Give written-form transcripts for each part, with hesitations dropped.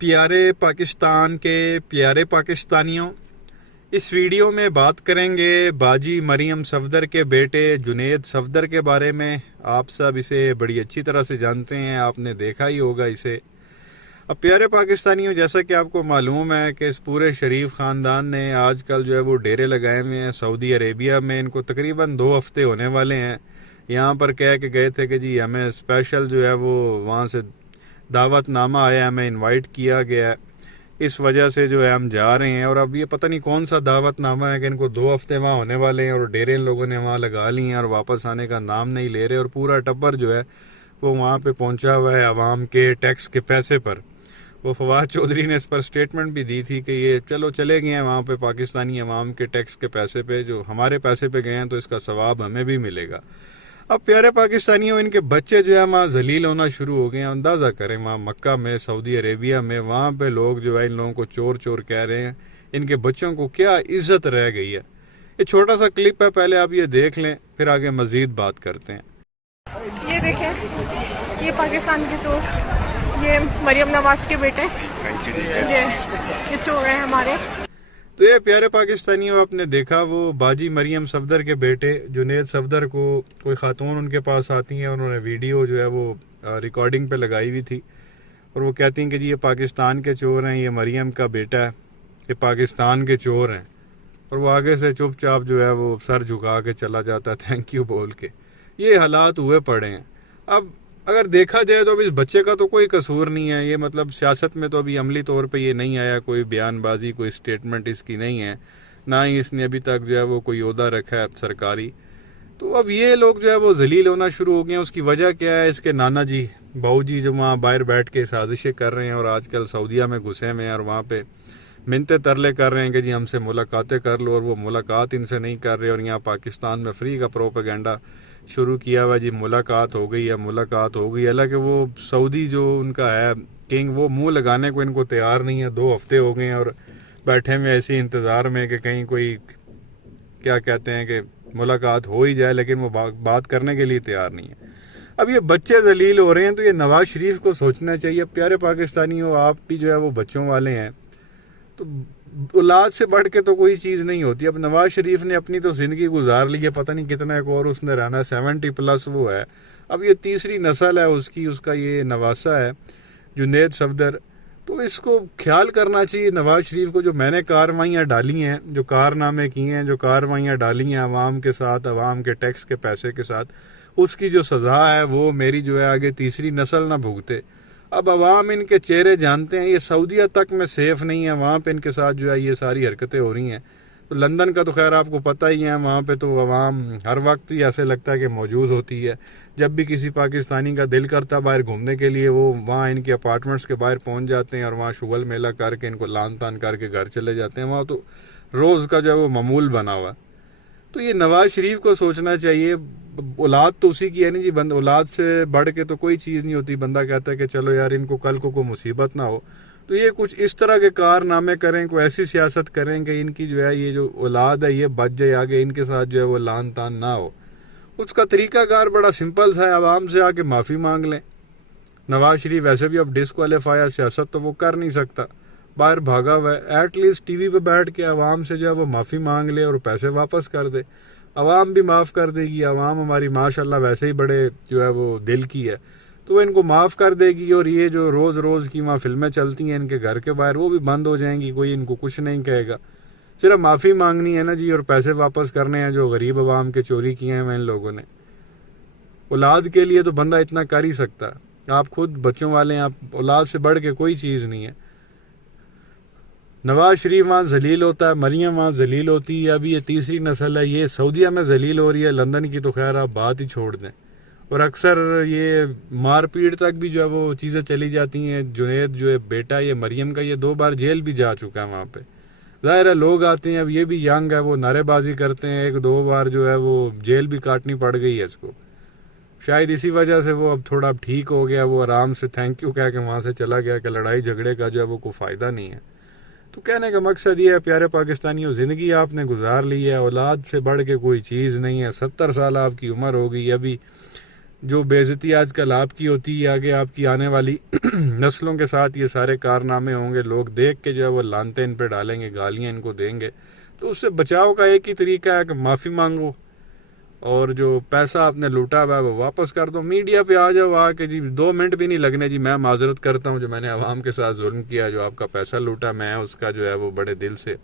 پیارے پاکستان کے پیارے پاکستانیوں، اس ویڈیو میں بات کریں گے باجی مریم صفدر کے بیٹے جنید صفدر کے بارے میں۔ آپ سب اسے بڑی اچھی طرح سے جانتے ہیں، آپ نے دیکھا ہی ہوگا اسے۔ اب پیارے پاکستانیوں، جیسا کہ آپ کو معلوم ہے کہ اس پورے شریف خاندان نے آج کل جو ہے وہ ڈیرے لگائے ہوئے ہیں سعودی عربیہ میں۔ ان کو تقریباً 2 ہفتے ہونے والے ہیں۔ یہاں پر کہہ کے گئے تھے کہ جی ہمیں اسپیشل جو ہے وہ وہاں سے دعوت نامہ آیا، ہمیں انوائٹ کیا گیا ہے، اس وجہ سے جو ہے ہم جا رہے ہیں۔ اور اب یہ پتہ نہیں کون سا دعوت نامہ ہے کہ ان کو 2 ہفتے وہاں ہونے والے ہیں اور ڈیرے ان لوگوں نے وہاں لگا لی ہیں اور واپس آنے کا نام نہیں لے رہے، اور پورا ٹبر جو ہے وہ وہاں پہ پہنچا ہوا ہے عوام کے ٹیکس کے پیسے پر۔ وہ فواد چودھری نے اس پر سٹیٹمنٹ بھی دی تھی کہ یہ چلے گئے ہیں وہاں پہ پاکستانی عوام کے ٹیکس کے پیسے پہ، جو ہمارے پیسے پہ گئے ہیں تو اس کا ثواب ہمیں بھی ملے گا۔ اب پیارے پاکستانیوں، ان کے بچے جو ہے وہاں ذلیل ہونا شروع ہو گئے ہیں۔ اندازہ کریں وہاں مکہ میں، سعودی عربیہ میں، وہاں پہ لوگ جو ہے ان لوگوں کو چور چور کہہ رہے ہیں۔ ان کے بچوں کو کیا عزت رہ گئی ہے۔ یہ چھوٹا سا کلپ ہے، پہلے آپ یہ دیکھ لیں، پھر آگے مزید بات کرتے ہیں۔ یہ دیکھیں، یہ پاکستان کے چور، یہ مریم نواز کے بیٹے، یہ چور ہیں ہمارے۔ تو یہ پیارے پاکستانیوں، آپ نے دیکھا وہ باجی مریم صفدر کے بیٹے جنید صفدر کو کوئی خاتون ان کے پاس آتی ہیں، انہوں نے ویڈیو جو ہے وہ ریکارڈنگ پہ لگائی ہوئی تھی، اور وہ کہتی ہیں کہ جی یہ پاکستان کے چور ہیں، یہ مریم کا بیٹا ہے، یہ پاکستان کے چور ہیں، اور وہ آگے سے چپ چاپ جو ہے وہ سر جھکا کے چلا جاتا ہے تھینک یو بول کے۔ یہ حالات ہوئے پڑے ہیں۔ اب اگر دیکھا جائے تو اب اس بچے کا تو کوئی قصور نہیں ہے، یہ مطلب سیاست میں تو ابھی عملی طور پہ یہ نہیں آیا، کوئی بیان بازی، کوئی سٹیٹمنٹ اس کی نہیں ہے، نہ ہی اس نے ابھی تک جو ہے وہ کوئی عہدہ رکھا ہے سرکاری۔ تو اب یہ لوگ جو ہے وہ ذلیل ہونا شروع ہو گئے ہیں۔ اس کی وجہ کیا ہے؟ اس کے نانا جی، باؤ جی جو وہاں باہر بیٹھ کے سازشیں کر رہے ہیں اور آج کل سعودیہ میں گھسے ہوئے ہیں، اور وہاں پہ منتیں ترلے کر رہے ہیں کہ جی ہم سے ملاقاتیں کر لو، اور وہ ملاقات ان سے نہیں کر رہے، اور یہاں پاکستان میں فری کا پروپیگنڈا شروع کیا ہوا، جی ملاقات ہو گئی ہے، ملاقات ہو گئی۔ حالانکہ وہ سعودی جو ان کا ہے کنگ، وہ منہ لگانے کو ان کو تیار نہیں ہے۔ 2 ہفتے ہو گئے ہیں اور بیٹھے ہوئے ایسے انتظار میں کہ کہیں کوئی کیا کہتے ہیں کہ ملاقات ہو ہی جائے، لیکن وہ بات کرنے کے لیے تیار نہیں ہے۔ اب یہ بچے ذلیل ہو رہے ہیں تو یہ نواز شریف کو سوچنا چاہیے۔ پیارے پاکستانیوں، آپ بھی جو ہے وہ بچوں والے ہیں، تو اولاد سے بڑھ کے تو کوئی چیز نہیں ہوتی۔ اب نواز شریف نے اپنی تو زندگی گزار لی ہے، پتہ نہیں کتنا ایک اور اس نے رہنا ہے، 70+ وہ ہے۔ اب یہ تیسری نسل ہے اس کا یہ نواسا ہے جنید صفدر۔ تو اس کو خیال کرنا چاہیے نواز شریف کو، جو میں نے کارروائیاں ڈالی ہیں، جو کارنامے کیے ہیں، جو کارروائیاں ڈالی ہیں عوام کے ساتھ، عوام کے ٹیکس کے پیسے کے ساتھ، اس کی جو سزا ہے وہ میری جو ہے آگے تیسری نسل نہ بھگتے۔ اب عوام ان کے چہرے جانتے ہیں، یہ سعودیہ تک میں سیف نہیں ہے، وہاں پہ ان کے ساتھ جو ہے یہ ساری حرکتیں ہو رہی ہیں۔ تو لندن کا تو خیر آپ کو پتہ ہی ہے، وہاں پہ تو عوام ہر وقت ہی ایسے لگتا ہے کہ موجود ہوتی ہے۔ جب بھی کسی پاکستانی کا دل کرتا ہے باہر گھومنے کے لیے، وہ وہاں ان کے اپارٹمنٹس کے باہر پہنچ جاتے ہیں اور وہاں شغل میلہ کر کے ان کو لان تان کر کے گھر چلے جاتے ہیں۔ وہاں تو روز کا جو ہے وہ معمول بنا ہوا۔ تو یہ نواز شریف کو سوچنا چاہیے، اولاد تو اسی کی ہے نہیں جی، اولاد سے بڑھ کے تو کوئی چیز نہیں ہوتی۔ بندہ کہتا ہے کہ چلو یار ان کو کل کو کوئی مصیبت نہ ہو، تو یہ کچھ اس طرح کے کارنامے کریں، کوئی ایسی سیاست کریں کہ ان کی جو ہے یہ جو اولاد ہے یہ بچ جائے آگے، ان کے ساتھ جو ہے وہ لان تان نہ ہو۔ اس کا طریقہ کار بڑا سمپل سا ہے، عوام سے آ کے معافی مانگ لیں۔ نواز شریف ویسے بھی اب ڈسکوالیفائی ہے، سیاست تو وہ کر نہیں سکتا، باہر بھاگا ہوا ہے۔ ایٹ لیسٹ ٹی وی پہ بیٹھ کے عوام سے جو ہے وہ معافی مانگ لے اور پیسے واپس کر دے، عوام بھی معاف کر دے گی۔ عوام ہماری ماشاءاللہ ویسے ہی بڑے جو ہے وہ دل کی ہے، تو وہ ان کو معاف کر دے گی، اور یہ جو روز روز کی وہاں فلمیں چلتی ہیں ان کے گھر کے باہر، وہ بھی بند ہو جائیں گی، کوئی ان کو کچھ نہیں کہے گا۔ صرف معافی مانگنی ہے نا جی، اور پیسے واپس کرنے ہیں جو غریب عوام کے چوری کیے ہیں ان لوگوں نے۔ اولاد کے لیے تو بندہ اتنا کر ہی سکتا ہے، آپ خود بچوں والے ہیں، آپ اولاد سے بڑھ کے کوئی چیز نہیں ہے۔ نواز شریف وہاں ذلیل ہوتا ہے، مریم وہاں ذلیل ہوتی ہے، ابھی یہ تیسری نسل ہے، یہ سعودیہ میں ذلیل ہو رہی ہے۔ لندن کی تو خیر آپ بات ہی چھوڑ دیں، اور اکثر یہ مار پیٹ تک بھی جو ہے وہ چیزیں چلی جاتی ہیں۔ جنید جو ہے بیٹا یہ مریم کا، یہ 2 بار جیل بھی جا چکا ہے وہاں پہ۔ ظاہر ہے لوگ آتے ہیں، اب یہ بھی ینگ ہے، وہ نعرے بازی کرتے ہیں، 1-2 بار جو ہے وہ جیل بھی کاٹنی پڑ گئی ہے اس کو، شاید اسی وجہ سے وہ اب تھوڑا ٹھیک ہو گیا، وہ آرام سے تھینک یو کہہ کے وہاں سے چلا گیا کہ لڑائی جھگڑے کا جو ہے وہ کوئی فائدہ نہیں ہے۔ تو کہنے کا مقصد یہ ہے پیارے پاکستانیوں، زندگی آپ نے گزار لی ہے، اولاد سے بڑھ کے کوئی چیز نہیں ہے۔ 70 سال آپ کی عمر ہو گئی، ابھی جو بے عزتی آج کل آپ کی ہوتی ہے، آگے آپ کی آنے والی نسلوں کے ساتھ یہ سارے کارنامے ہوں گے، لوگ دیکھ کے جو ہے وہ لانتیں ان پہ ڈالیں گے، گالیاں ان کو دیں گے. تو اس سے بچاؤ کا ایک ہی طریقہ ہے کہ معافی مانگو، اور جو پیسہ آپ نے لوٹا ہوا ہے وہ واپس کر دو. میڈیا پہ آ جاؤ، آ کے جی 2 منٹ بھی نہیں لگنے، جی میں معذرت کرتا ہوں جو میں نے عوام کے ساتھ ظلم کیا، جو آپ کا پیسہ لوٹا، میں اس کا جو ہے وہ بڑے دل سے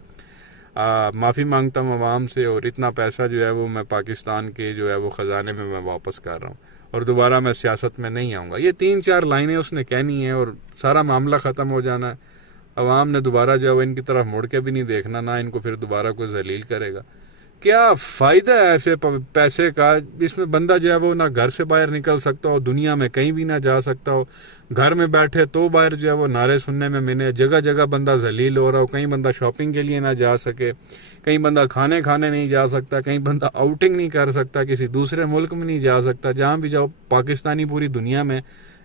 معافی مانگتا ہوں عوام سے، اور اتنا پیسہ جو ہے وہ میں پاکستان کے جو ہے وہ خزانے میں واپس کر رہا ہوں، اور دوبارہ میں سیاست میں نہیں آؤں گا. یہ 3-4 لائنیں اس نے کہنی ہیں اور سارا معاملہ ختم ہو جانا ہے. عوام نے دوبارہ جو ہے وہ ان کی طرف مڑ کے بھی نہیں دیکھنا، نہ ان کو پھر دوبارہ کوئی ذلیل کرے گا. کیا فائدہ ہے ایسے پیسے کا؟ اس میں بندہ جو ہے وہ نہ گھر سے باہر نکل سکتا ہو، دنیا میں کہیں بھی نہ جا سکتا ہو، گھر میں بیٹھے تو باہر جو ہے وہ نعرے سننے میں ملے، جگہ جگہ بندہ ذلیل ہو رہا ہو، کہیں بندہ شاپنگ کے لیے نہ جا سکے، کہیں بندہ کھانے نہیں جا سکتا، کہیں بندہ آؤٹنگ نہیں کر سکتا، کسی دوسرے ملک میں نہیں جا سکتا. جہاں بھی جاؤ پاکستانی پوری دنیا میں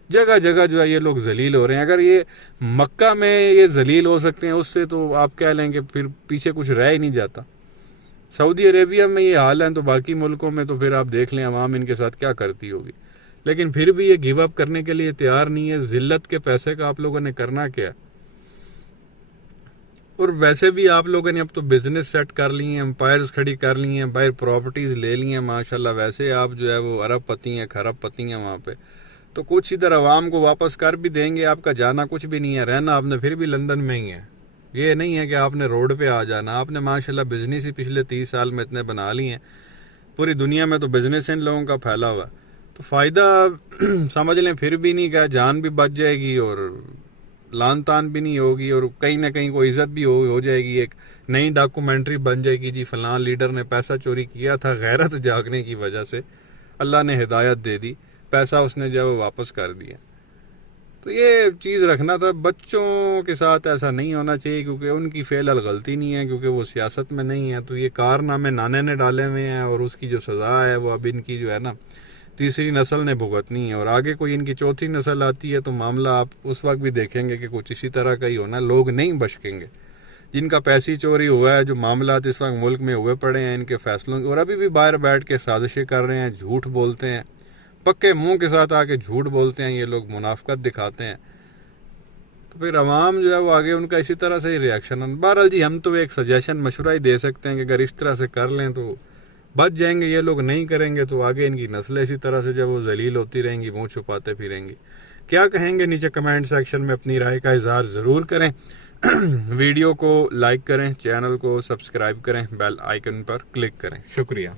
جگہ جگہ جو ہے یہ لوگ ذلیل ہو رہے ہیں. اگر یہ مکہ میں یہ ذلیل ہو سکتے ہیں، اس سے تو آپ کہہ لیں کہ پھر پیچھے کچھ رہ ہی نہیں جاتا. سعودی عربیہ میں یہ حال ہے تو باقی ملکوں میں تو پھر آپ دیکھ لیں عوام ان کے ساتھ کیا کرتی ہوگی. لیکن پھر بھی یہ گیو اپ کرنے کے لیے تیار نہیں ہے. ذلت کے پیسے کا آپ لوگوں نے کرنا کیا؟ اور ویسے بھی آپ لوگوں نے اب تو بزنس سیٹ کر لی ہیں، امپائرز کھڑی کر لی ہیں، باہر پراپرٹیز لے لی ہیں ماشاءاللہ. ویسے آپ جو ہے وہ ارب پتی ہیں، خرب پتی ہیں وہاں پہ. تو کچھ ادھر عوام کو واپس کر بھی دیں گے. آپ کا جانا کچھ بھی نہیں ہے، رہنا آپ نے پھر بھی لندن میں ہی ہے. یہ نہیں ہے کہ آپ نے روڈ پہ آ جانا. آپ نے ماشاءاللہ بزنس ہی پچھلے 30 سال میں اتنے بنا لی ہیں، پوری دنیا میں تو بزنس ان لوگوں کا پھیلا ہوا. تو فائدہ سمجھ لیں پھر بھی نہیں، کہ جان بھی بچ جائے گی اور لان تان بھی نہیں ہوگی، اور کہیں نہ کہیں کوئی عزت بھی ہو جائے گی. ایک نئی ڈاکومنٹری بن جائے گی، جی فلاں لیڈر نے پیسہ چوری کیا تھا، غیرت جاگنے کی وجہ سے اللہ نے ہدایت دے دی، پیسہ اس نے جو واپس کر دیا. تو یہ چیز رکھنا تھا. بچوں کے ساتھ ایسا نہیں ہونا چاہیے، کیونکہ ان کی فعل غلطی نہیں ہے، کیونکہ وہ سیاست میں نہیں ہے. تو یہ کارنامے نانے نے ڈالے ہوئے ہیں، اور اس کی جو سزا ہے وہ اب ان کی جو ہے نا 3ری نسل نے بھگتنی ہے. اور آگے کوئی ان کی 4تھی نسل آتی ہے تو معاملہ آپ اس وقت بھی دیکھیں گے کہ کچھ اسی طرح کا ہی ہونا. لوگ نہیں بچیں گے جن کا پیسے چوری ہوا ہے. جو معاملات اس وقت ملک میں ہوئے پڑے ہیں ان کے فیصلوں، اور ابھی بھی باہر بیٹھ کے سازشیں کر رہے ہیں، جھوٹ بولتے ہیں، پکے منہ کے ساتھ آ کے جھوٹ بولتے ہیں. یہ لوگ منافقت دکھاتے ہیں. تو پھر عوام جو ہے وہ آگے ان کا اسی طرح سے ہی ریاکشن. بہرحال جی ہم تو ایک سجیشن مشورہ ہی دے سکتے ہیں کہ اگر اس طرح سے کر لیں تو بچ جائیں گے. یہ لوگ نہیں کریں گے تو آگے ان کی نسلیں اسی طرح سے جب وہ ذلیل ہوتی رہیں گی، منہ چھپاتے پھریں گی. کیا کہیں گے نیچے کمنٹ سیکشن میں اپنی رائے کا اظہار ضرور کریں. ویڈیو کو لائک کریں، چینل کو سبسکرائب کریں، بیل آئیکن پر کلک کریں. شکریہ.